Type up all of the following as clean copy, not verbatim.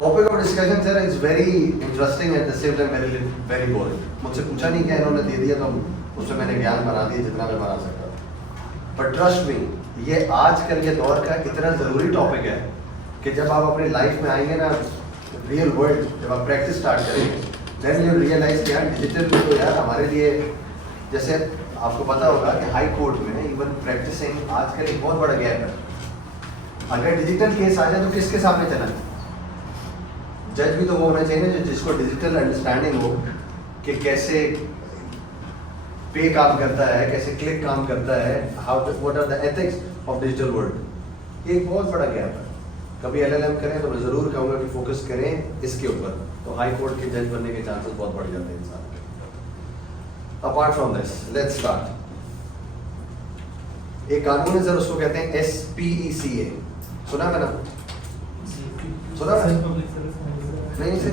Topic of discussion sir is very interesting at the same time very very boring. मुझसे पूछा नहीं क्या, इन्होंने दे दिया तो उसमें मैंने ज्ञान बना दिया जितना मैं बना सकता। बट ट्रस्ट मी, ये आजकल के दौर का इतना ज़रूरी टॉपिक है कि जब आप अपनी लाइफ में आएंगे ना, रियल वर्ल्ड जब आप प्रैक्टिस स्टार्ट करेंगे, देन यू रियलाइज कि यार डिजिटल तो यार हमारे लिए, जैसे आपको पता होगा कि हाई कोर्ट में इवन प्रैक्टिसिंग आजकल एक बहुत बड़ा गैप है। अगर डिजिटल केस आ जाए तो किसके सामने चला? जज भी तो वो होना चाहिए ना जिसको डिजिटल अंडरस्टैंडिंग हो कि कैसे पे काम करता है, कैसे क्लिक काम करता है, how what are the ethics of digital world. ये एक बहुत बड़ा गैप है। कभी एलएलएम करें तो मैं ज़रूर कहूँगा कि फोकस करें इसके ऊपर, तो हाई कोर्ट के जज बनने के चांसेस बहुत बढ़ जाते हैं इंसान के। Apart from this let's start. एक कानून है सर, उसको कहते हैं SPECA। सुना मैंने? सुना नहीं सर,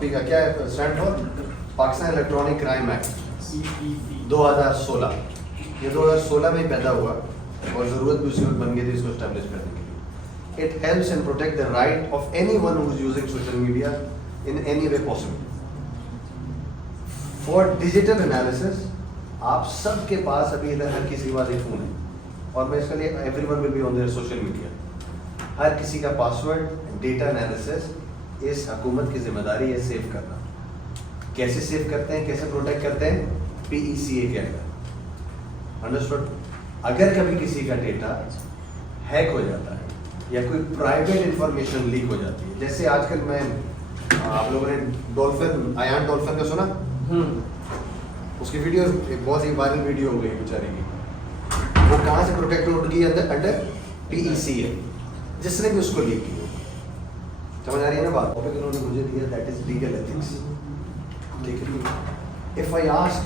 पी का क्या है? Stand for Pakistan electronic crime act 2016। ये 2016 में पैदा हुआ और ज़रूरत भी उसी वक्त बन गई थी इसको स्टैब्लिश करने के लिए। It helps and protect the right of anyone who is using social media in any way possible for digital analysis. आप सबके पास अभी इधर हर किसी के पास एक फ़ोन है और मैं इसके लिए everyone will be on their social media. हर किसी का पासवर्ड, डेटा एनालिसिस इस हुकूमत की जिम्मेदारी है सेव करना। कैसे सेव करते हैं, कैसे प्रोटेक्ट करते हैं? PECA के अंदर। अंडरस्टूड? अगर कभी किसी का डेटा हैक हो जाता है या कोई प्राइवेट इंफॉर्मेशन लीक हो जाती है, जैसे आजकल मैं आप लोगों ने डॉल्फिन, आयान डॉल्फिन का सुना? उसकी वीडियो एक बहुत ही वायरल वीडियो हो गई बेचारी की। वो कहाँ से प्रोटेक्ट हो गई? Under PECA। जिसने भी उसको लीक की, समझ आ रही है ना बात? टॉपिक उन्होंने मुझे दिया, दैट इज लीगल एथिक्स। ठीक है, if I ask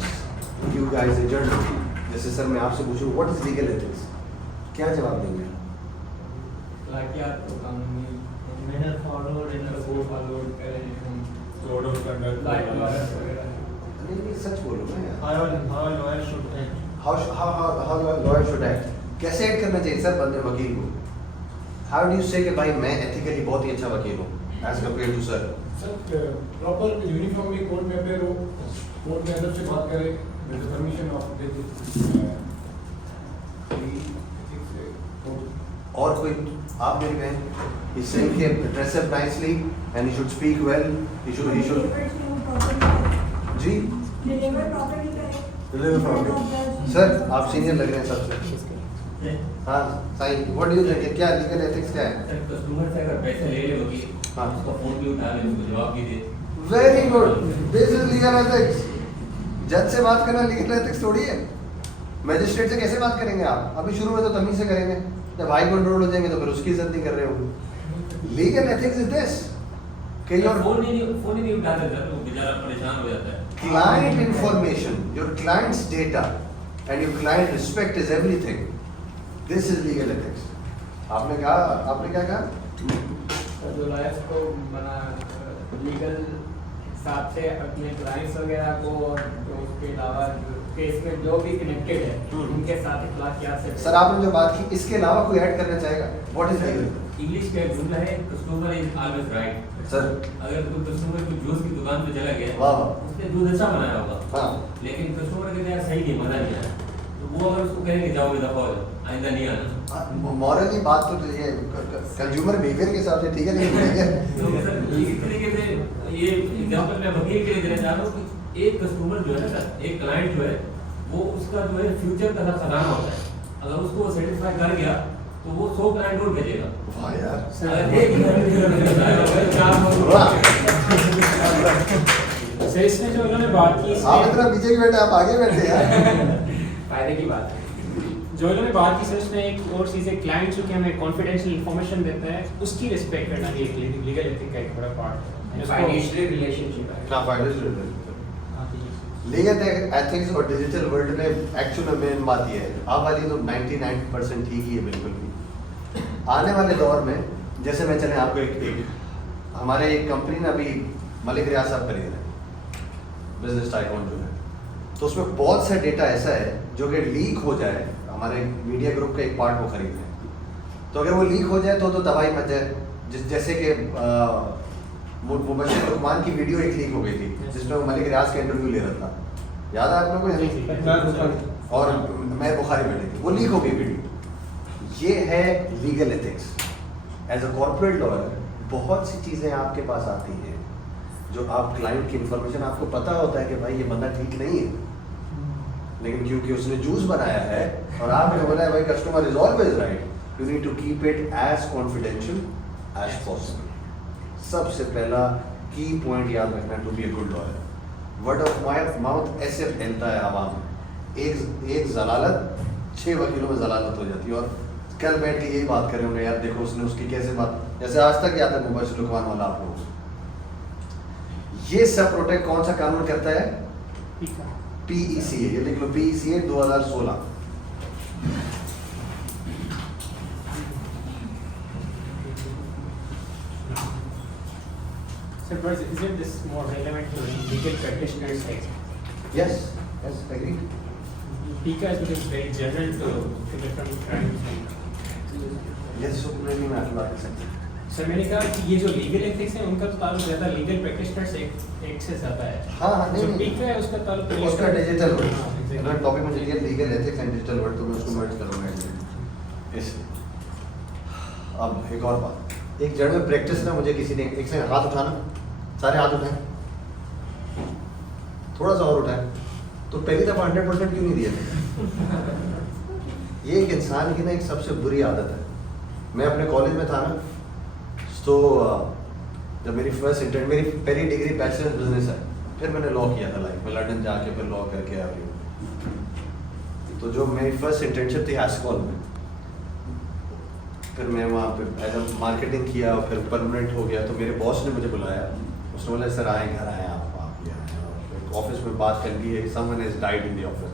you guys A journal, जैसे सर मैं आपसे पूछूं व्हाट इज लीगल एथिक्स, क्या जवाब देंगे? तो कानूनी manner followed in the go followed code of conduct like lawyers वगैरह। नहीं सच बोलो ना, how lawyer should act, how lawyer should act. कैसे एक्ट करना चाहिए सर बंदे वकील को? हाउ डू यू से कि भाई मैं एथिकली बहुत ही अच्छा वकील हूँ as compare to sir? Sir proper uniformly court में अपने कोर्ट में अंदर से बात करें विद परमिशन ऑफ और कोई आप मेरी बहन इस सेइंग के dress up nicely and he should speak well, he should जी डिलीवर प्रॉपर्ली। सर आप सीनियर लग रहे हैं सबसे। हाँ साईं, व्हाट डू यू थिंक, क्या लीगल एथिक्स क्या है? कस्टमर से अगर पैसे ले ले वकील, हाँ उसका फोन भी उठा ले, उसको जवाब भी दे। Very good, this is legal ethics. जज से बात करना लीगल एथिक्स थोड़ी है। मैजिस्ट्रेट से कैसे बात करेंगे आप? अभी शुरू में तो तमीज से करेंगे, जब हाई कंट्रोल हो जाएंगे तो फिर उसकी इज्जत नहीं कर रहे हो। लीगल एथिक्स इज दिस कि योर फोन ही नहीं उठाते सर, वो बेचारा परेशान हो जाता है। client information, your client's data and your client respect is everything. This is legal ethics. आपने क्या कहा? जो लॉयर्स को बना लीगल हिसाब से अपने क्लाइंट्स वगैरह को और उसके अलावा केस में जो भी कनेक्टेड है उनके साथ इख्लाकियात से। सर आपने जो बात की, इसके अलावा कोई ऐड करना चाहेगा? What is legal? इंग्लिश का एक जुमला है, customer is always right. Sir अगर कोई कस्टमर की जूस की दुकान पे चला गया, वाह उसने दूध अच्छा बनाया होगा, हाँ, लेकिन कस्टमर कहते हैं यार सही नहीं, मजा नहीं आया, तो वो अगर उसको कहेंगे जाओ दफा हो जाओ, आइंदा नहीं आना। मॉरली बात तो ये कंज्यूमर बिहेवियर के हिसाब से ठीक है, लेकिन ठीक है। तो सर इसी तरीके से ये एग्जांपल मैं वकील के लिए देना चाह रहा हूँ कि एक कस्टमर जो है ना सर, एक क्लाइंट जो है वो उसका जो है फ्यूचर का सब खजाना होता है। अगर उसको सेटिस्फाई कर गया तो वो 100 क्लाइंट और भेजेगा। वाह यार, अगर एक सर इसमें जो उन्होंने बात की, आप इतना पीछे क्यों बैठे, आप आगे बैठे यार। फायदे की बात है। जो इन्होंने बात की सर, उसमें एक और चीज़ है, क्लाइंट जो कि हमें कॉन्फिडेंशियल इंफॉर्मेशन देता है उसकी रिस्पेक्ट करना भी एक लीगल एथिक का एक बड़ा पार्ट है। फाइनेंशियल रिलेशनशिप है। हाँ, फाइनेंशियल लीगल एथिक्स और डिजिटल वर्ल्ड में एक्चुअल में मेन बात ये है, आप वाली तो 99% ठीक ही है बिल्कुल भी। आने वाले दौर में जैसे मैं चले आपको एक हमारे एक कंपनी ना अभी मलिक रियाज साहब खरीद रहे हैं, बिजनेस टाइकॉन जो है, तो उसमें बहुत सा डेटा ऐसा है जो कि लीक हो जाए, हमारे मीडिया ग्रुप का एक पार्ट वो खरीद रहे हैं, तो अगर वो लीक हो जाए तो दवाई मच जाए, जैसे कि मुबश्शिर लुकमान की वीडियो एक लीक हो गई थी जिसमें वो मलिक रियाज का इंटरव्यू ले रहा था, याद है आप लोगों को? जी, जी। और मैं बुखारी बैठे थे, वो लीक हो गई वीडियो। ये है legal ethics. As a corporate lawyer बहुत सी चीज़ें आपके पास आती हैं जो आप क्लाइंट की इंफॉर्मेशन, आपको पता होता है कि भाई ये बंदा ठीक नहीं है, लेकिन क्योंकि उसने जूस बनाया है और आपने बोला है भाई customer is always right, you need to keep it as confidential as possible. सबसे पहला की पॉइंट याद रखना to be a good lawyer. Word of mouth ऐसे फैलता है आवाम में, एक जलालत 6 वकीलों में जलालत हो जाती है। और कल बैठ के यही बात करें होंगे, यार देखो उसने उसकी कैसे बात, जैसे आज तक याद है मुबश्शिर लुकमान वाला आप लोगों को। ये सब प्रोटेक्ट कौन सा कानून करता है? PECA, ये लिख लो PECA 2016। So, but isn't this more relevant to legal practitioners? Yes, agree. PICA is because very general to different crimes. Yes, so maybe मैं आपकी बात कर सकता हूँ। सर मैंने कहा कि ये जो लीगल एथिक्स है उनका तो ताल्लुक ज़्यादा लीगल प्रैक्टिशनर्स एक्ट से ज़्यादा है। हाँ, जो नहीं, PICA है उसका ताल्लुक उसका डिजिटल वर्ड, हाँ, exactly. अगर टॉपिक में चलिए legal ethics and digital word, तो मैं उसको मर्ज करूँगा इसलिए। अब एक और बात, एक जनरल प्रैक्टिस ना, मुझे किसी ने एक से हाथ उठाना, सारे हाथ उठाएं, थोड़ा सा और उठाएं, तो पहली दफ़ा 100% क्यों नहीं दिया? ये एक इंसान की ना एक सबसे बुरी आदत है। मैं अपने कॉलेज में था ना, तो जब मेरी पहली डिग्री बैचलर बिजनेस है, फिर मैंने लॉ किया था लाइफ में, लंदन जाके फिर लॉ करके आ रही हूँ। तो जो मेरी फर्स्ट इंटर्नशिप थी एस्कॉल में, फिर मैं वहाँ पे एज मार्केटिंग किया, फिर परमानेंट हो गया। तो मेरे बॉस ने मुझे बुलाया, उसने बोला सर आए, घर आए आप ये आए, और फिर ऑफिस में बात कर ली है, someone has died in the office.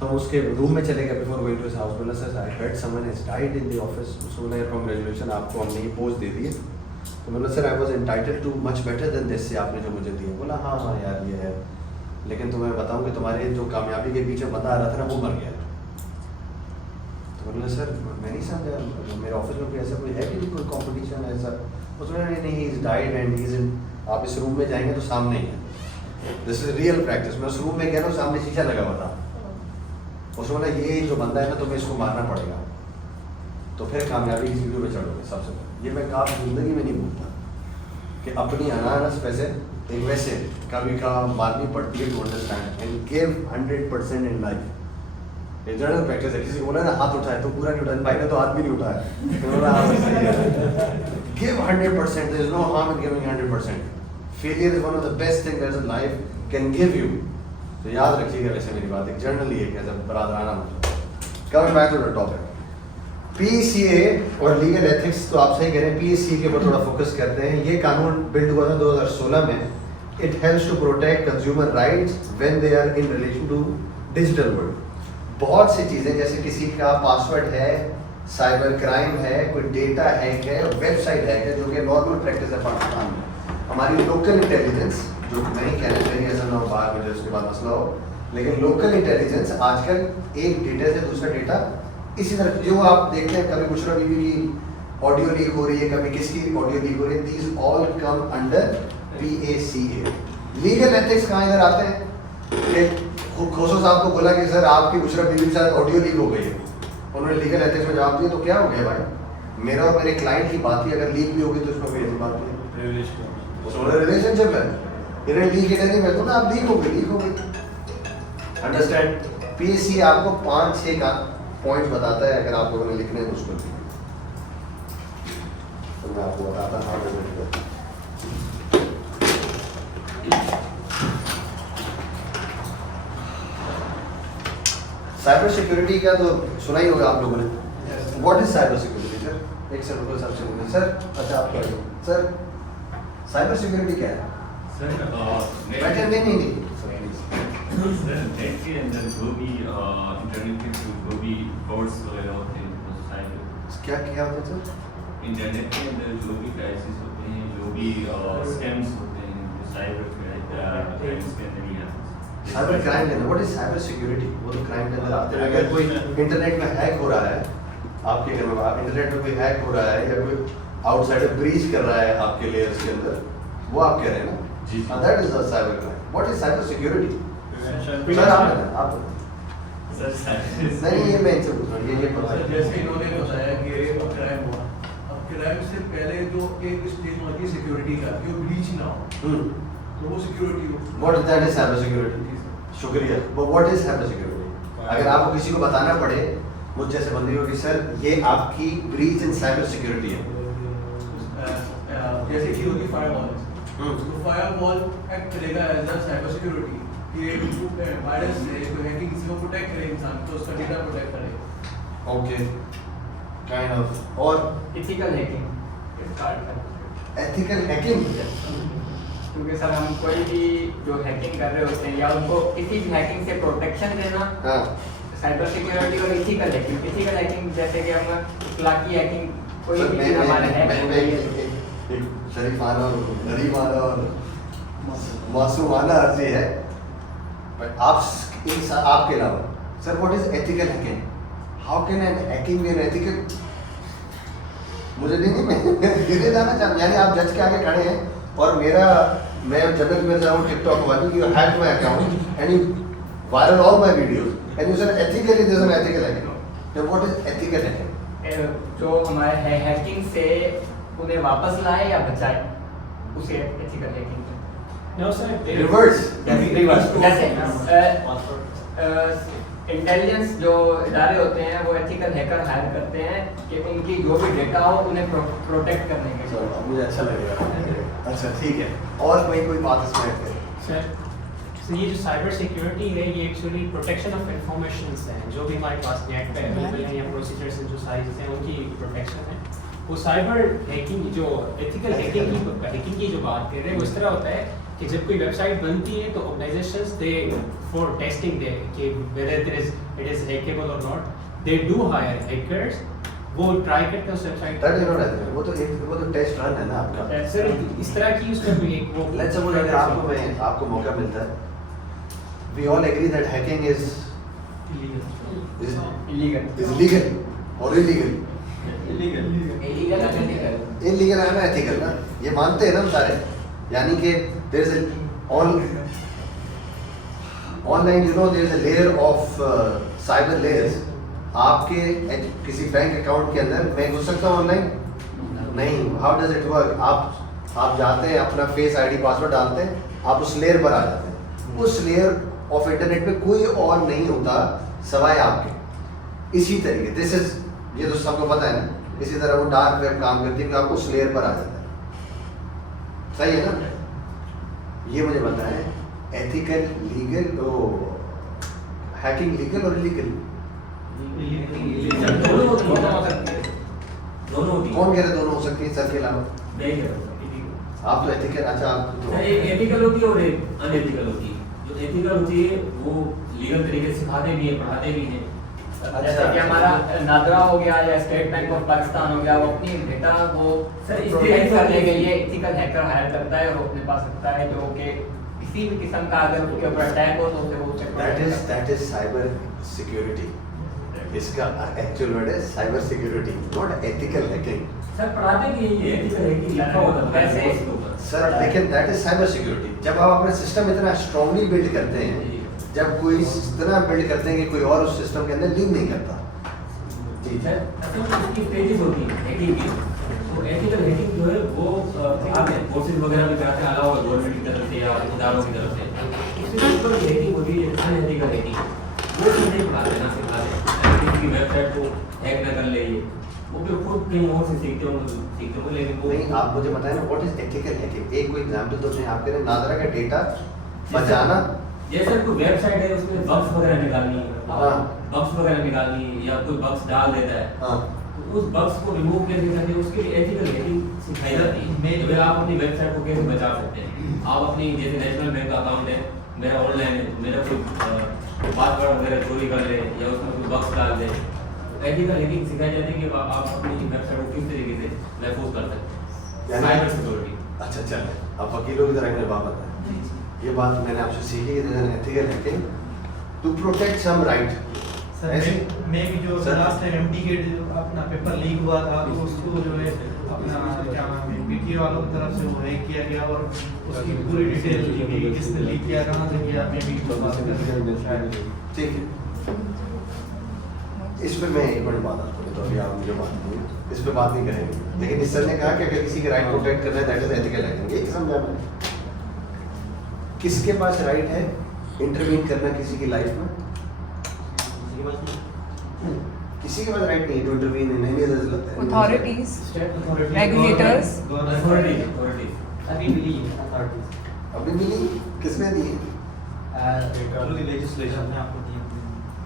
तो हम उसके रूम में चले गए before going to his house. बोला sir I heard someone has died in the office. उसने बोला कांग्रेचुलेशन, आपको हमने ये पोस्ट दे दी है। तो बोला sir I was entitled too much better than this, आपने जो मुझे दिया। बोला हाँ हाँ यार ये है, लेकिन तुम्हें बताऊँ कि तुम्हारे जो कामयाबी के पीछे बता रहा था ना, वो मर गया। तो बोला सर मैं नहीं समझा, मेरे ऑफिस में कोई ऐसा कोई है कि नहीं, कोई कॉम्पिटिशन ऐसा? उसने नहीं he is died and he is in, आप इस रूम में जाएंगे तो सामने ही है, दिस इज रियल प्रैक्टिस। मैं उस रूम में गया तो सामने शीशा लगा हुआ था। उसने बोला ये जो बंदा है ना, तुम्हें इसको मारना पड़ेगा, तो फिर कामयाबी की सीढ़ियों पे चढ़ोगे। सबसे पहले ये मैं कभी जिंदगी में नहीं भूलता कि अपनी अनानस पैसे एक वैसे कभी मारनी पड़ती है to understand and give 100% in life. ये जनरल प्रैक्टिस है। किसी को बोला ना हाथ उठाए तो पूरा नहीं उठाया, भाई ने तो हाथ भी नहीं उठाया, give 100%, there is no harm in giving 100%। Failure is one of the best thing that life can give you. तो याद रखिएगा वैसे मेरी बात, एक जर्नली है एज अ बरादराना मतलब। Coming back to the topic, PECA और लीगल एथिक्स, तो आप सही कह रहे हैं, PECA के ऊपर थोड़ा फोकस करते हैं। ये कानून बिल्ड हुआ था 2016 में। It helps to protect consumer rights when they are in relation to digital world. बहुत सी चीज़ें, जैसे किसी का पासवर्ड है, साइबर क्राइम है, कोई डेटा हैक है, वेबसाइट हैक है, जो कि नॉर्मल प्रैक्टिस है पाकिस्तान में। हमारी लोकल इंटेलिजेंस, जो नहीं कहना चाहिए ऐसा ना हो बाद में जो उसके बाद मसला हो, लेकिन लोकल इंटेलिजेंस आजकल एक डेटा से दूसरा डेटा इसी तरह, जो आप देखते हैं कभी बुशरा बीबी की ऑडियो लीक हो रही है, कभी किसकी ऑडियो लीक हो रही है, these all come under PACA। Legal ethics कहाँ इधर आते हैं कि खोसो साहब को बोला कि सर आपकी बुशरा बीबी के साथ ऑडियो लीक हो गई है, उन्होंने लीगल एथिक्स में जवाब दिया, तो क्या हो गया भाई, मेरा और मेरे क्लाइंट की बात ही अगर लीक भी होगी तो इसमें कोई ऐसी बात नहीं, रिलेशनशिप है, इन्हें लीक है नहीं, मैं तो ना आप लीक हो गई। अंडरस्टैंड? PACA आपको 5-6 का पॉइंट बताता है, अगर आप लोगों ने लिखने हैं उसको, तो मैं आपको बताता हूँ। साइबर सिक्योरिटी का तो सुना ही होगा आप लोगों ने। What is cyber security sir? एक सेकंड रुको, सबसे बोलिए सर। अच्छा आप कहिए सर, साइबर सिक्योरिटी क्या है? सर बैठे नहीं सर नेट के अंदर जो भी इंटरनेट के थ्रू जो भी फ्रॉड्स वगैरह होते हैं, वो साइबर क्या होता है सर? इंटरनेट के अंदर जो भी क्राइसिस होते हैं, जो भी स्कैम्स होते हैं, वो साइबर क्राइम्स के अंदर ही आते हैं। साइबर क्राइम के अंदर व्हाट इज साइबर सिक्योरिटी? वो तो क्राइम के अंदर आते हैं। अगर कोई इंटरनेट में हैक हो रहा है आपके घर में, आप इंटरनेट में कोई हैक हो रहा है या कोई आउटसाइडर ब्रीच कर रहा है आपके लेयर्स के अंदर, वो आप कह रहे हैं ना? जी। That is a cyber crime. What is cyber security? Sir आप नहीं, ये मैं इनसे पूछ रहा हूँ, ये पता सर, है. जैसे इन्होंने बताया कि एक क्राइम हुआ, अब क्राइम से पहले जो एक स्टेज होती है सिक्योरिटी का, जो ब्रीच ना हो, तो वो सिक्योरिटी हो. What is that is cyber security? शुक्रिया. But what is cyber security? अगर आपको किसी को बताना पड़े, मुझ जैसे बंदे को कि सर ये आपकी ब्रीच इन साइबर सिक्योरिटी है, जैसे कि होती फायरवॉल, तो फायरवॉल एक्ट करेगा एज अ साइबर सिक्योरिटी कि वायरस से कोई हैकिंग से वो प्रोटेक्ट करे इंसान, तो उसका डेटा प्रोटेक्ट करे. Okay, kind of. और इथिकल हैकिंग स्टार्ट करते हैं, एथिकल हैकिंग. क्योंकि सर हम कोई भी जो हैकिंग कर रहे होते हैं या उनको किसी भी हैकिंग से प्रोटेक्शन देना, हाँ, साइबर सिक्योरिटी और इथिकल हैकिंग. इथिकल हैकिंग जैसे कि हम इखलाकी हैकिंग, कोई सर भी मैं चीज़ हमारे मैं हैक एक शरीफाना और गरीबाना और मासूमाना अर्जी है, बट आपके अलावा sir what is ethical hacking? How can an hacking be an ethical? मुझे नहीं मैं धीरे जाना चाहता, यानी आप जज के आगे खड़े हैं और मैं जन्नत में जाऊँ टिकटॉक वाली, you hack my account and you viral all my videos and you said ethically this is an ethical hacking. Then what is ethical hacking? जो हमारे हैकिंग से उन्हें वापस लाए या बचाए, उसे ethical hacking. No, sir. Reverse. जैसे इंटेलिजेंस जो इदारे होते हैं वो एथिकल हैकर हायर करते हैं कि उनकी जो भी डेटा हो उन्हें प्रोटेक्ट करने के लिए. अब मुझे अच्छा लगेगा. अच्छा ठीक है, और कोई बात इसमें ऐड करें? सर, so ये जो साइबर सिक्योरिटी है ये एक्चुअली प्रोटेक्शन ऑफ इंफॉर्मेशन है, जो भी हमारे पास नेट पे अवेलेबल है या प्रोसीजर्स जो सारी चीज़ें हैं उनकी प्रोटेक्शन है. वो साइबर हैकिंग जो एथिकल हैकिंग की जो बात कर रहे हैं वो इस तरह होता है कि जब कोई वेबसाइट बनती है तो organisations they for testing they कि वेदर इट इज हैकेबल और not, they do hire hackers, वो ट्राई करते हैं उस website that is not ethical. वो तो टेस्ट रन है ना आपका. सर इस तरह की उसका कोई एक वो लेट्स सपोज अगर आपको मौका मिलता है, we all agree that hacking is illegal legal और इलीगल. इलीगल इलीगल है ना, एथिकल ना, ये मानते हैं ना हम सारे. यानी कि there is online you know there is a layer of cyber layers. आपके किसी बैंक अकाउंट के अंदर मैं घुस सकता हूँ ऑनलाइन? नहीं. How does it work? आप जाते हैं, अपना फेस आईडी पासवर्ड डालते हैं, आप उस लेयर पर आ जाते हैं. उस लेयर ऑफ इंटरनेट पे कोई और नहीं होता सवाए आपके. इसी तरीके दिस इज, ये तो सबको पता है ना, इसी तरह वो डार्क वेब काम करती है कि आपको उस लेयर पर आ जाता है. सही है ना? ये मुझे बताएं, एथिकल लीगल हैकिंग लीगल और इलीगल? दोनों होती है. कौन कह रहे दोनों हो सकती है सर के अलावा? नहीं कह रहा. आप तो एथिकल, अच्छा आप तो सर एक एथिकल होती है और एक अनएथिकल होती है. जो एथिकल होती है वो लीगल तरीके से सिखाते भी हैं, पढ़ाते भी हैं. जैसे कि हमारा नादरा हो गया या स्टेट बैंक ऑफ पाकिस्तान हो गया, वो अपनी डेटा वो सर, इस प्रोटेक्ट डेटा करने को- के लिए एथिकल हैकर हायर करता है और वो अपने पास रखता है, जो कि किसी भी किस्म का अगर उसके ऊपर अटैक हो तो उसे वो दैट इज साइबर सिक्योरिटी. इसका एक्चुअल वर्ड है cyber security, not ethical hacking. Sir पढ़ाते भी हैं, ये एथिकल है कि लिखा होता है वैसे- कोर्स के ऊपर. सर लेकिन दैट इज साइबर सिक्योरिटी. जब आप अपना सिस्टम इतना स्ट्रांगली बिल्ड करते हैं, जब कोई इतना बिल्ड करते हैं कि कोई और उस सिस्टम के अंदर लीव नहीं करता. जी सर असल में इसकी स्टेजेस होती हैं हैकिंग की. तो एथिकल हैकिंग जो है वो आप कोर्सेज वगैरह भी कराते हैं अलावा गवर्नमेंट की तरफ से या इदारों की तरफ से. उसके ऊपर हैकिंग होती है, अनएथिकल हैकिंग, वो चीज़ नहीं पढ़ाते ना सिखाते. किसी की वेबसाइट को हैक न कर ले, वो फिर खुद कहीं और से सीखते होंगे लेकिन वो नहीं, आप मुझे बताएं ना व्हाट इज एथिकल हैकिंग. एक कोई एग्जांपल तो आप कह रहे हैं नादरा का डेटा बचाना. जैसे कोई वेबसाइट है उसमें बग्स वगैरह निकालनी है, हाँ. बग्स वगैरह निकालनी या कोई बग्स डाल देता है, हाँ, तो उस बग्स को रिमूव कैसे करते हैं उसके लिए एथिकल हैकिंग सिखाई जाती है. जो आप अपनी वेबसाइट को कैसे बचा सकते हैं. आप अपनी जैसे नेशनल बैंक का अकाउंट है, मेरा ऑनलाइन है, मेरा कोई पासवर्ड वगैरह चोरी कर ले या उसमें कोई बग्स डाल दे, एथिकल हैकिंग सिखाई जाती है कि आप अपनी वेबसाइट को किस तरीके से महफूज कर सकते हैं. यानी- साइबर सिक्योरिटी. अच्छा चल, अब वकीलों की तरह मेरे बात बताएं. ये बात मैंने आपसे सीखी कि ethical hacking to protect some right. Sir ऐसे? मैं भी जो सर? लास्ट टाइम एमडी के जो अपना पेपर लीक हुआ था तो उसको जो है पीटी वालों की तरफ से वो हैक किया गया और उसकी पूरी डिटेल ली गई, किसने लीक किया, कहाँ से किया, मैं भी बात कर ठीक है, इस पे मैं एक बड़ी बात आपको तो अभी आप मुझे बात नहीं, इस पे बात नहीं करेंगे, लेकिन इस सर ने कहा कि अगर किसी के राइट प्रोटेक्ट करना है दैट इज एथिकल हैकिंग। ये समझा मैंने, किसके पास राइट है इंटरवीन करना किसी की लाइफ में? किसी के पास राइट नहीं है to intervene in any other authorities, regulators, authority अभी मिली अथॉरिटीज अभी मिली, किसने दी? लेजिस्लेशन ने आपको दिया।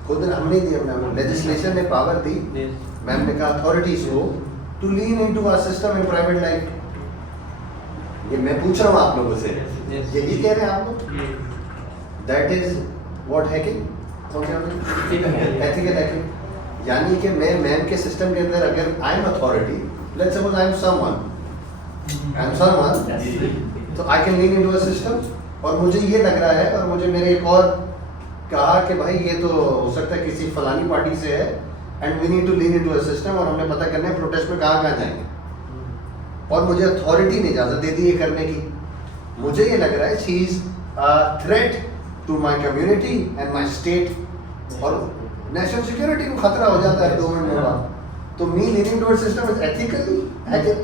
खुद हमने दी, हमने लेजिस्लेशन ने पावर दी, मैम ने कहा अथॉरिटीज को to lean into our system in private life. ये मैं पूछ रहा हूँ आप लोगों से, यही कह रहे हैं आप लोग? That is what hacking, ethical hacking. यानी कि मैं मैम के सिस्टम के अंदर अगर I am authority, let's suppose I am someone, तो I can lean into a system, और मुझे ये लग रहा है, और मुझे मेरे एक और कहा कि भाई ये तो हो सकता है किसी फलानी पार्टी से है and we need to lean into a system, और हमने पता करना है प्रोटेस्ट में कहाँ जाएंगे, और मुझे अथॉरिटी ने इजाजत दे दी ये करने की। मुझे ये लग रहा है she is threat to my community and my state, और नेशनल सिक्योरिटी को खतरा हो जाता है 2 मिनट में बाद। तो me leaning toward system is ethically hacking.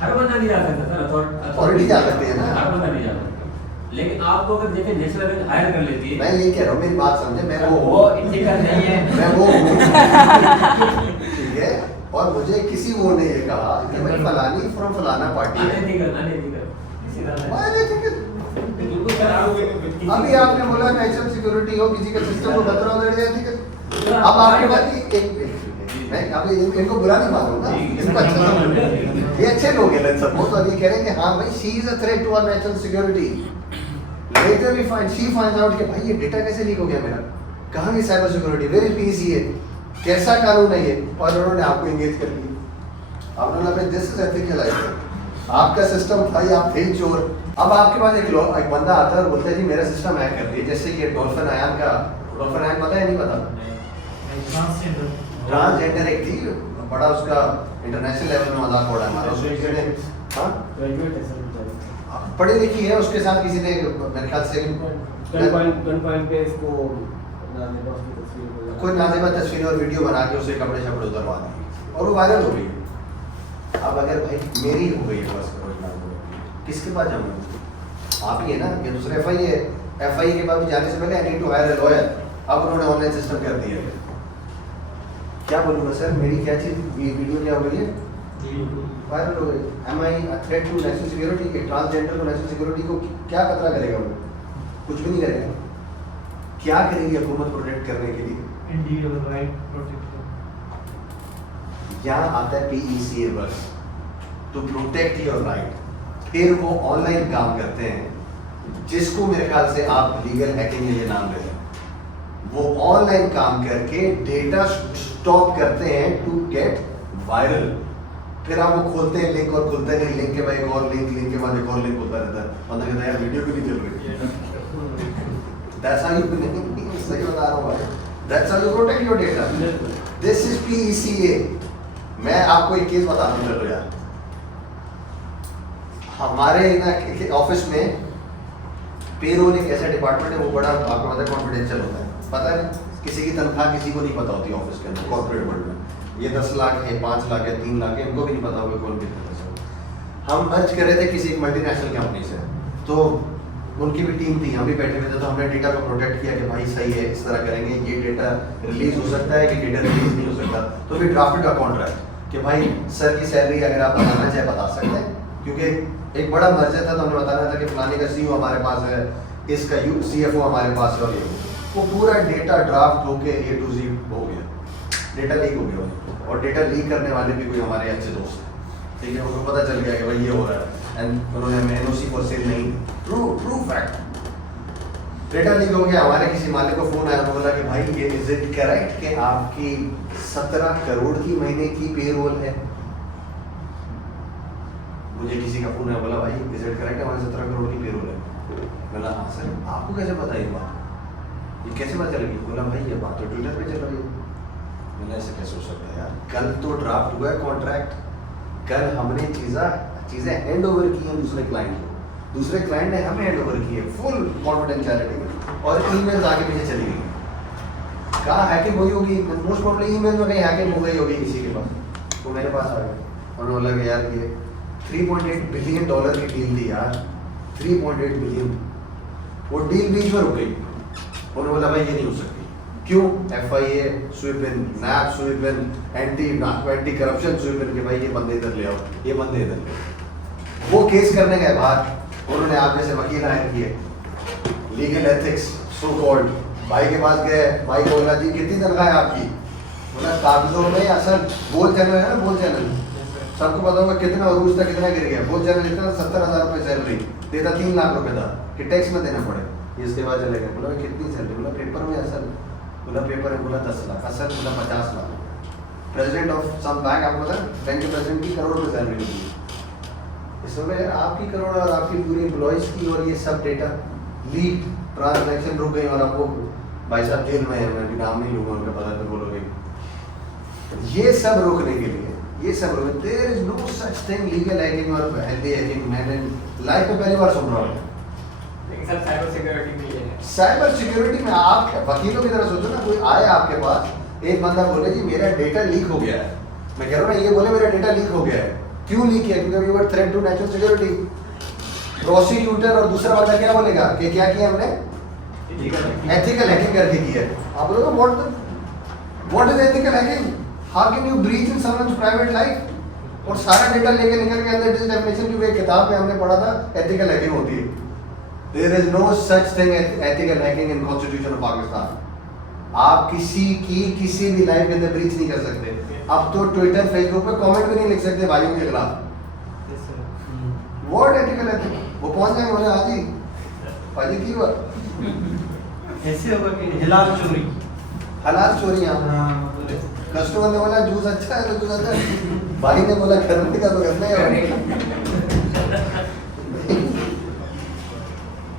हर बंदा नहीं जा सकता सर, Authority जा सकती है ना। हर बंदा नहीं जा सकता, लेकिन आपको अगर देखें नेशनल बैंक हायर कर लेती है। मैं ये कह रहा हूँ, मेरी बात समझे, मैं वो ethical नहीं है। मैं वो हूँ। ठीक है, और मुझे किसी वो ने ये कहा कि भाई फलानी फ्रॉम फलाना पार्टी है। अनएथिकल बिल्कुल सर, अभी आपने बोला नेशनल सिक्योरिटी हो, किसी का सिस्टम को खतरा हो जाए, ठीक है। अब आपके बाद मैं अभी इनको बुरा नहीं मानूंगा, इनको अच्छा समझूंगा, ये अच्छे लोग हैं लेट्स सपोज, और ये कह रहे हैं कि हाँ भाई she is a threat to our national security. Later we find she finds out कि भाई ये डेटा कैसे लीक हो गया मेरा, कहाँ की cyber security, where is PECA, कैसा कानून है ये, और उन्होंने आपको एंगेज कर लिया। आपने बोला भाई दिस इज एथिकल हैकिंग, आपका सिस्टम था, आप थे चोर। अब आपके पास एक बंदा आता है और बोलता है जी मेरा सिस्टम हैक कर दिया, जैसे कि डॉल्फिन आयन का, डॉल्फिन आयन पता है नहीं पता? ट्रांसजेंडर एक थी, बड़ा उसका इंटरनेशनल लेवल में मजाक उड़ा हमारा, उसको किसी ने हाँ पढ़ी लिखी है, उसके साथ किसी ने मेरे ख्याल से पे इसको कोई नाज़ेबा तस्वीर और वीडियो बना के उसे कपड़े शपड़े उतरवा दी और वो वायरल हो गई। अब अगर भाई मेरी हो गई है बस किसके पास जाऊँगा? आप ही है ना, ये दूसरे एफआई है, एफआई के बाद जाने से पहले I need to hire a lawyer. अब उन्होंने ऑनलाइन सिस्टम कर दिया, क्या बोलूँगा सर, मेरी क्या चीज़, ये वीडियो क्या हो गई है, वायरल हो गई। Am I threat to national security, एक ट्रांसजेंडर को नेशनल सिक्योरिटी को क्या खतरा करेगा वो? कुछ भी नहीं करेगा। क्या करेगी हुकूमत प्रोटेक्ट करने के लिए? यहाँ आता है PECA verse, to protect your right. फिर वो ऑनलाइन काम करते हैं, जिसको मेरे ख्याल से आप लीगल हैकिंग ये नाम देते हैं। वो ऑनलाइन काम करके डेटा स्टॉक करते हैं टू गेट वायरल। फिर आप वो खोलते हैं लिंक और खुलते नहीं, लिंक के बाद एक और लिंक, लिंक के बाद एक और लिंक होता रहता है, बंदा कहता है यार वीडियो भी नहीं चल रही। That's how you सही बता रहा हूँ भाई, that's how you protect your data. This is PECA। मैं आपको एक केस बताता हूँ, चलो यार, हमारे ना ऑफिस में पेरोल एक ऐसा डिपार्टमेंट है, वो बड़ा आपको पता है कॉन्फिडेंशियल होता है, पता है किसी की तनख्वाह किसी को नहीं पता होती ऑफिस के अंदर, कॉर्पोरेट वर्ल्ड में। ये 10 लाख है, 5 लाख है, 3 लाख है, इनको भी नहीं पता होगा कौन कितना पैसा। हम मर्ज कर रहे थे किसी एक मल्टीनेशनल कंपनी से, तो उनकी भी टीम थी, हम भी बैठे हुए थे, तो हमने डेटा को प्रोटेक्ट किया कि भाई सही है, इस तरह करेंगे, ये डेटा रिलीज हो सकता है कि डेटा रिलीज नहीं हो सकता। तो फिर ड्राफ्ट का कॉन्ट्रैक्ट कि भाई सर की सैलरी अगर आप बताना चाहे बता सकते हैं, क्योंकि एक बड़ा मर्जर था, तो हमने बताना था कि फलाने का CEO हमारे पास है, इसका CFO हमारे पास है, और ये वो पूरा डेटा ड्राफ्ट होके A to Z हो गया, डेटा लीक हो गया। और डेटा लीक करने वाले भी कोई हमारे अच्छे दोस्त हैं, ठीक है, उनको पता चल गया कि भाई ये हो रहा है, एंड उन्होंने हमें NOC फॉर सेल नहीं, ट्रू फैक्ट, डेटा लीक हो गया। हमारे किसी मालिक को फोन आया, बोला कि भाई ये इज इट करेक्ट कि आपकी 17 करोड़ की महीने की पेरोल है? मुझे किसी का फोन आया, बोला भाई इज इट करेक्ट हमारे 17 करोड़ की पेरोल है? बोला हाँ सर। आपको कैसे पता ये बात, ये कैसे पता चलेगी? बोला भाई ये बात तो ट्विटर पे चल रही है। मैंने ऐसे कैसे हो सकता है यार, कल तो ड्राफ्ट हुआ है कॉन्ट्रैक्ट, कल हमने चीजें हैंड ओवर की हैं दूसरे क्लाइंट को, दूसरे क्लाइंट ने हमें हैंड ओवर की है फुल कॉन्फिडेंशियलिटी में, और ईमेल्स आगे पीछे चली गई। कहाँ हैकिंग हुई होगी, मोस्ट प्रॉब्ली ईमेल में कहीं हैकिंग हो गई होगी किसी के पास, तो मेरे पास आ गया और बोला कि यार ये $3.8 बिलियन की डील थी यार, 3.8 बिलियन, वो डील बीच में रुक गई। उन्होंने बोला भाई ये नहीं हो सकती, क्यों? FIA स्वीप इन, नैप स्वीप इन, एंटी करप्शन स्वीप इन, कि भाई ये बंदे इधर ले आओ, ये बंदे इधर ले आओ। वो केस करने गए बाहर, उन्होंने आप जैसे वकील हायर किए, लीगल एथिक्स सो कॉल्ड, भाई के पास गए, भाई को बोला जी कितनी तनख्वाह है आपकी? बोला कागजों में असल बोल चैनल है ना, बोल चैनल सबको पता होगा कितना उरूज था, कितना गिर गया। बोल चैनल इतना 70,000 रुपये सैलरी देता, 3 लाख रुपए था कि टैक्स में देना पड़े। इसके बाद चले गए, बोला कितनी सैलरी? बोला पेपर में असल, बोला पेपर में, बोला 10 लाख, असल बोला 50 lakh. President of some bank, आपको पता है बैंक के प्रेसिडेंट की करोड़ में सैलरी होती है। इसमें यार आपकी करोड़ और आपकी पूरी एम्प्लॉयज़ की और ये सब डेटा लीक, ट्रांजैक्शन रुक गई, और आपको भाई साहब जेल में है, मैं भी नाम नहीं लूँगा उनका, पता तो बोलोगे। ये सब रोकने के लिए, ये सब रोकने, there is no such thing legal hacking और हेल्दी हैकिंग, मैंने लाइफ में पहली बार सुन रहा हूँ। लेकिन सर साइबर सिक्योरिटी में ये है, साइबर सिक्योरिटी में आप वकीलों की तरह सोचो ना, कोई आए आपके पास, एक बंदा बोले जी मेरा डेटा लीक हो गया है, मैं कह रहा हूँ ना, ये बोले मेरा डेटा लीक हो गया है, क्यों लीक किया? क्योंकि you are threat to national security. Prosecutor और दूसरा बंदा क्या बोलेगा कि क्या किया हमने? एथिकल हैकिंग करके किया है। आप लोगों what is ethical hacking? How can you breach in someone's private life? और सारा डेटा लेके निकल के अंदर डिस डेफिनेशन की एक किताब में हमने पढ़ा था, एथिकल हैकिंग होती है। There is no such thing ethical hacking in constitution of Pakistan. आप किसी की किसी भी लाइफ के अंदर ब्रीच नहीं कर सकते। अब तो ट्विटर फेसबुक पे कमेंट भी नहीं लिख सकते भाइयों के खिलाफ। What ethical hacking? वो पहुंच जाएंगे, बोले हाँ जी भाजी की हुआ, ऐसे होगा कि हलाल चोरी, हलाल चोरियां। हाँ, कस्टमर ने बोला जूस अच्छा है तो जूस अच्छा है, भाई ने बोला करने का तो करने का।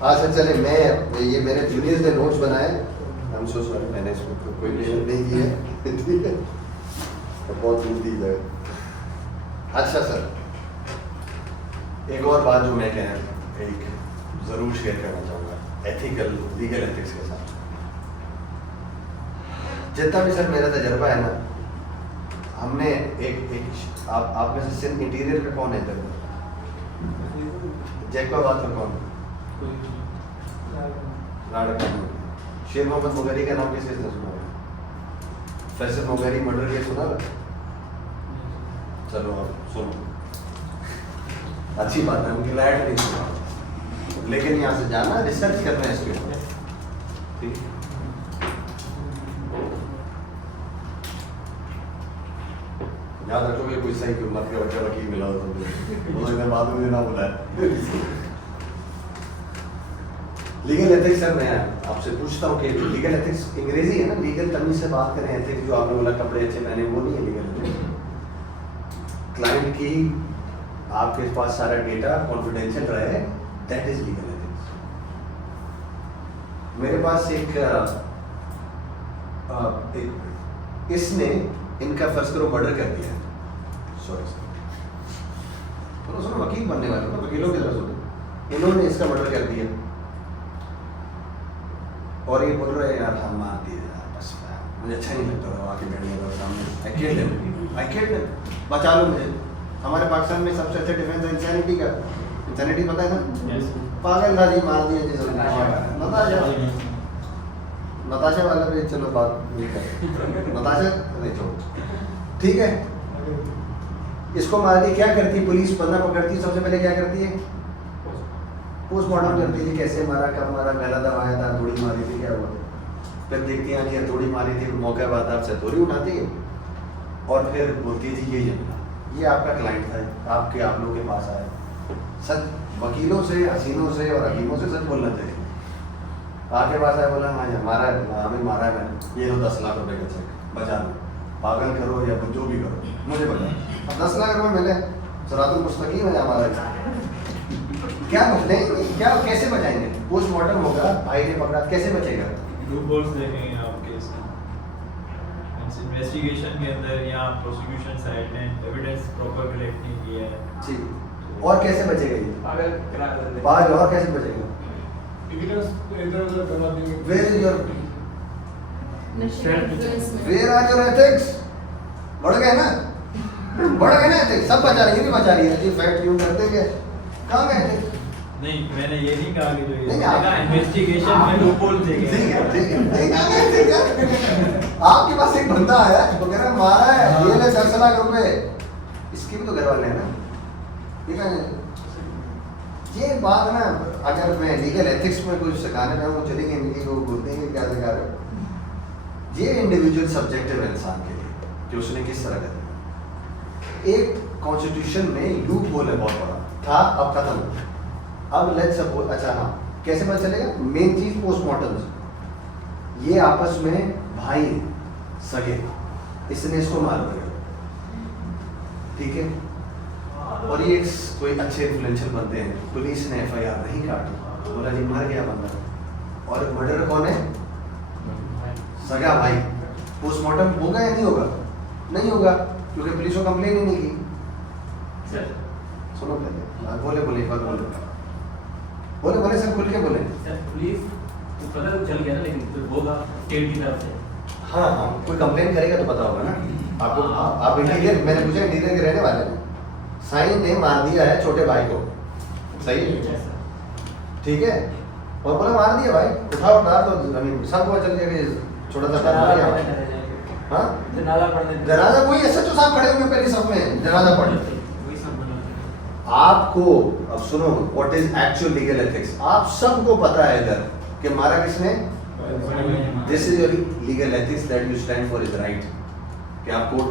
अच्छा चले, मैं ये मेरे जूनियर्स ने नोट्स बनाए, आई एम सो सॉरी, मैंने इसको कोई मेहनत नहीं की है, ठीक है, तो बहुत दूर दी जाए। अच्छा सर, एक और बात जो मैं एक ज़रूर शेयर करना चाहूँगा, एथिकल लीगल एथिक्स के साथ जितना भी सर मेरा तजर्बा है ना, हमने एक आप में से सिंध इंटीरियर का कौन है इधर? जैकबाबाद का कौन? शेर मोहम्मद मुगरी का नाम किसी ने सुना? फैसल मुगरी मर्डर केस सुना? चलो आप सुनो, अच्छी बात है, हम ग्लैड नहीं सुना, लेकिन यहाँ से जाना रिसर्च करना है इसके ऊपर, ठीक। याद रखोगे कोई सही उम्र का बच्चा वकील मिला हो तो इधर बाद में ना बोला है। लीगल एथिक्स सर, मैं आपसे पूछता हूँ कि लीगल एथिक्स अंग्रेजी है ना, लीगल तमीज से बात करें, एथिक्स जो आपने बोला कपड़े अच्छे पहने, वो नहीं है लीगल एथिक्स। क्लाइंट की आपके पास सारा डेटा कॉन्फिडेंशियल रहे, दैट इज लीगल एथिक्स। मेरे पास एक इसने इनका फर्ज करो मर्डर कर दिया, सॉरी सर, तो सुनो वकील बनने वाले हो, वकीलों की तरह सुनो, इन्होंने इसका मर्डर कर दिया और ये बोल रहे हैं यार हम मार दिए यार, बस मुझे अच्छा नहीं लगता था आके बैठ गया सामने, आई किल्ड हिम, बचा लो मुझे। हमारे पाकिस्तान में सबसे अच्छा डिफेंस है इंसैनिटी का। इंसैनिटी पता है ना? पागल था जी, मार दिया जी। नताशा वाला भी चलो बात नहीं कर, नताशा नहीं छोड़, ठीक है। इसको मार दी, क्या करती पुलिस? बंदा पकड़ती है, सबसे पहले क्या करती है? पोस्टमार्टम करती है, कैसे मारा, कब मारा, गला दबाया था, हथौड़ी मारी थी, क्या हुआ। फिर देखती हैं कि हथौड़ी मारी थी, मौके बाद आपसे हथौड़ी उठाती है और फिर बोलती है जी ये आपका क्लाइंट था, आप लोगों के पास आया। सच वकीलों से, हसीनों से और हकीमों से सच बोलना चाहिए। आपके पास आया, बोला हाँ हमारा हमें मारा है मैंने, ये लो 10 लाख रुपए का चेक, बचा लो, पागल करो या जो भी करो, मुझे बचा। अब 10 लाख रुपए मिले, सरातुल मुस्तकीम है हमारा, क्या नहीं, क्या कैसे बचाएंगे? पोस्टमार्टम होगा, भाई ने पकड़ा, कैसे बचेगा? लूपहोल्स देखेंगे आप केस में इन्वेस्टिगेशन के अंदर या प्रोसिक्यूशन साइड ने एविडेंस प्रॉपर कलेक्ट नहीं किया है। ठीक, और कैसे बचेगा ये पागल करा देते बाद और कैसे बचेगा? एविडेंस इधर उधर करवा देंगे। Where is your Influence where are your ethics? बढ़ गए ना, बढ़ गए ना एथिक्स, सब बचा रही है, ये भी बचा रही है, ये फैक्ट यूं करते हैं, कहाँ गए एथिक्स? नहीं, मैंने ये नहीं कहा कि जो नहीं, ये आप- इन्वेस्टिगेशन में लूपहोल थे ठीक है, ठीक है, नहीं कहाँ गए एथिक्स यार? आपके पास एक बंदा आया तो कह रहा है मारा है, ये ले 10 लाख रुपए, इसके भी तो घर वाले हैं ना, ठीक है? ये बात ना, अगर मैं लीगल एथिक्स में कुछ सिखाने जाऊँ तो चलेंगे इनकी को बोलते हैं कि क्या सिखा रहे हो? ये इंडिविजुअल सब्जेक्टिव है इंसान के लिए कि उसने किस तरह का दिया। एक कॉन्स्टिट्यूशन में लूप होल है बहुत बड़ा था, अब खत्म हो गया। अब लेट्स सपोज, अच्छा हाँ, कैसे पता चलेगा? मेन चीज पोस्टमार्टम, ये आपस में भाई सगे, इसने इसको मार दिया, ठीक है, और ये कोई अच्छे इन्फ्लुएंशियल बनते हैं, पुलिस ने FIR नहीं काटी, बोला जी मर गया बंदा, और मर्डर कौन है? सगा भाई। पोस्टमार्टम होगा या नहीं होगा? नहीं होगा, क्योंकि पुलिस को कंप्लेन ही नहीं की। सर सुनो पहले, हाँ, बोले बोले एक बार बोले बोले बोले सब खुल के बोले। सर पुलिस को पता तो चल गया ना, लेकिन फिर होगा स्टेट की तरफ से। हाँ हाँ, कोई कंप्लेन करेगा तो पता होगा ना आपको। आप इंटीरियर, मैंने पूछा इंटीरियर के रहने वाले हैं, साईं ने मार दिया है छोटे भाई को, सही है, ठीक है, और बोला मार दिया भाई, उठा तो जमीन सब पता चल गया कि छोटा सा मार दिया। हाँ, जनाजा पढ़ने जनाजा कोई SHO साहब खड़े होंगे पहले सब में, जनाजा पढ़े। वही सब बना। आपको अब सुनो, what is actual legal ethics, आप सबको पता है इधर कि मारा किसने, this is your legal ethics that you stand for is right, कि आप कोर्ट